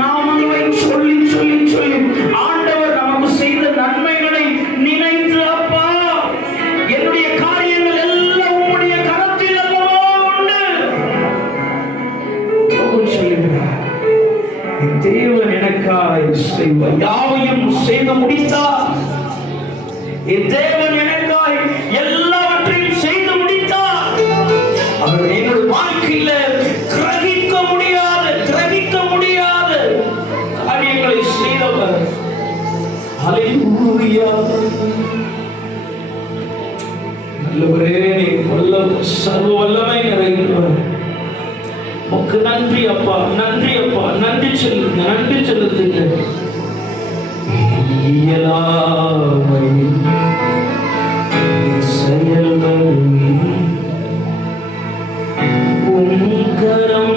நாமங்களை சொல்லி சொல்லி சொல்லி ஆண்டவர் நமக்கு செய்த நன்மைகளை நினைத்து, அப்பா என்னுடைய காரியங்கள் எல்லாம் உம்முடைய கரத்தில் அல்லவா உண்டு சொல்லுகிறார். தேவன் எனக்காய் செய்வார், யாவையும் செய்து முடித்தார். தேவன் எனக்காய் எல்லாவற்றையும் செய்து முடித்தார். அவர் என்னுடைய வாழ்க்கையில கிரகிக்க முடியாத காரியங்களை செய்தவர். ஹல்லேலூயா. நல்லவரே, சர்வ வல்லமை நிறைந்தவர், உமக்கு நன்றி அப்பா, நன்றி அப்பா, நன்றி செலுத்துங்க. செயல்கள் உம் கரம்